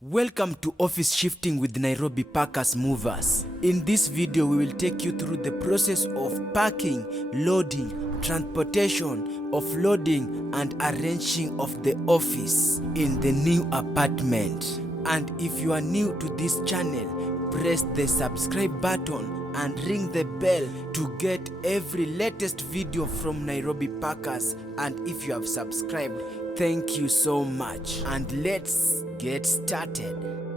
Welcome to Office Shifting with Nairobi Packers Movers. In this video, we will take you through the process of packing, loading, transportation, offloading, and arranging of the office in the new apartment. And if you are new to this channel, press the subscribe button and ring the bell to get every latest video from Nairobi Packers. And if you have subscribed, thank you so much. And let's get started.